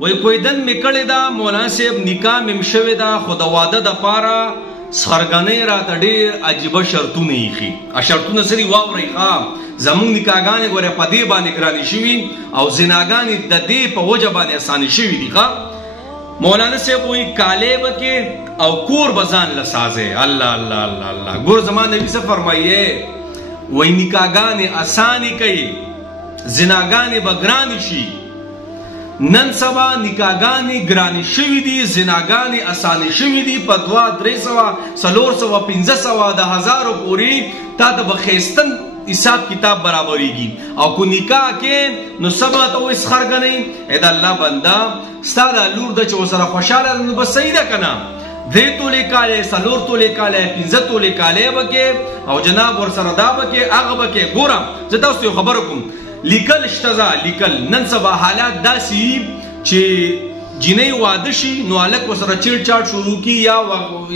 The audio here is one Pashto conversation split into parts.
وای کویدن میکړی دا مولانا صاحب نکاح مم شوی دا خو د واده د پاره سخرګنۍ راته ډېر عجیبه شرطونه ایښي. شرطونه سری واورئ ښه زمونږ نکاحګانې ګوره په دې باندې ګرانې شوي او زناګانې د دې په وجه باندې اسانې شوي دي. ښه مولانا صاحب وایي کالی به کې او کور به ځان له سازی. الله الله الله الله ګور زما نبي څه فرمایي وایي نکاحګانې اسانې کوي زناګانې به ګرانې شي. نن سبا نکاحګانې ګرانې شوي دي زناګانې اسانې شوي دي په 200 300 400 500 د 1000 پورې تا ته به ښایسته حساب کتاب برابریږي. او کو نکاح کې نو سبا ته وایي سخرګنۍ د الله بنده ستا دا لور ده چې ورسره خوشحاله ده نو بس صحیح ده که نه 3 تولې کالی 4 تولې کالی 15 تولې کالی به کې او جناب ورسره دا به کې هغه به کې. ګوره زه تاسو یو خبره کوم لیکل شته لیکل نن سبا حالات داسې چې جنۍ واده شي نو هلک ورسره چیټ چاټ شروع کي یا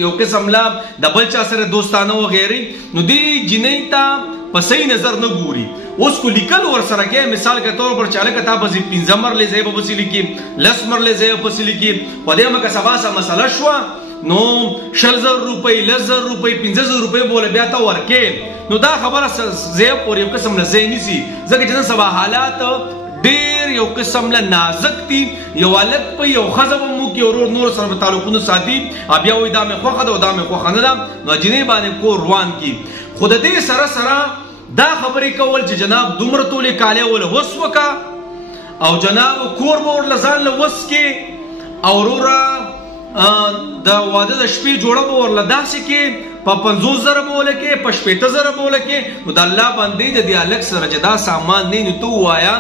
یو قسم لا د بل چا سره دوستانه وغیرې نو دې جنۍ ته په صحیح نظر نه ګوري. اوس کو لیکل ورسره کې مثال کے طور پر چاله کتا بس 15 مرلې ځای په بس لیکي 10 مرلې ځای په بس لیکي په دې مکه سبا سم مسله شو نو 10000 روپۍ 10000 روپۍ 15000 روپۍ بوله بیا تا ورکې نو دا خبره زه پورې یو قسم نه زه نسی ځکه چې نن سبا حالات ډېر یو قسم له نازک دي. یو هلک په یو ښځه به مو کې ورور نور سره تعلقونه ساتي بیا وایي دا مې خوښه ده او دا مې خوښه نه ده نو جنۍ باندې کور روان کي. خو د دې سره سره دا خبرې کول چې جناب دومره تولې کالی وله وس وکه او جناب کور به ورله ځان له وس کې او وروره د واده د شپې جوړه به ورله داسې کې په 50000 به ولې کې په 15000 به ولې کې نو د الله بندې د دې هلک سره چې دا سامان نه نو ته ووایه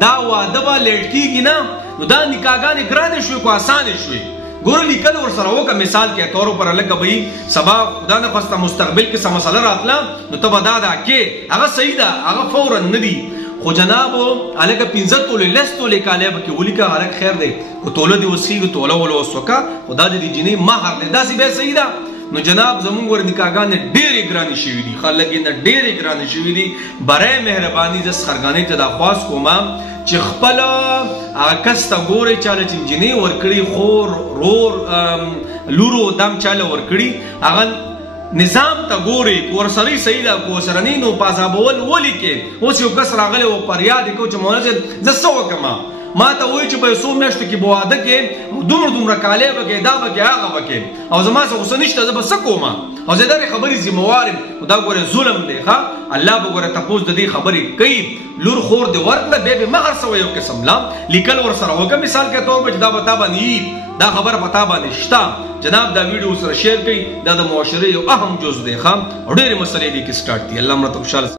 دا واده به لیټ کېږي نه نو دا نکاحګانې ګرانې شوې خو اسانې شوې. ګوره لیکل ورسره وکړه مثال کې طور پر هلکه به وي سبا خدا نه خواسته مستقبل کې څه مسله راتله نو ته به دا کې هغه صحیح ده هغه فورا نه دي. خو جنابو هلکه 15 تولې 10 تولې کالی به کې ولیکه هلک خیر دی خو توله دې اوس کېږي توله ول اوس وکړه خو دا د دې جنۍ مهر دی داسې بیا صحیح ده. نو جناب زمونږ ور نکاحګانې ډېرې ګرانې شوي دي خلک یې نه ډېرې ګرانې شوي دي. برای مهرباني زه سخرګانۍ ته دا خواست کوم چې خپله هغه کس ته ګورئ چاله چې نجنۍ ورکړي خور رور لورو دم چاله ورکړي هغه نظام ته ګورئ که ورسره صحیح ده که ورسره نه نو په عذابول ولیکې. اوس یو کس راغلی و فریاد یې کوو چې مولانا صاحب زه څه وکړم ما ته وایي چې په 100 میاشتو کې به واده کې دومره دومره کالی به کې دا به کې هغه به کې او زما څه غوسه نشته زه به څه کوم او زه دغې خبرې ذمهوار یم. خو دا ګوره ظلم دی ښه الله به ګوره تپوس د دې خبرې کوي لور خور دې ورکړه بیا به مه هرڅوه یو قسم لا لیکل ورسره وکړه مثال کې طور پر چې دا به تا باندې وي دا خبره په تا باندې شته جناب دا ویډیو سره شیر کړئ دا د معاشرې یو اهم جز دی ښه او ډېرې مسلې دې کې سټارټ دي. الله مړه ته خوشحاله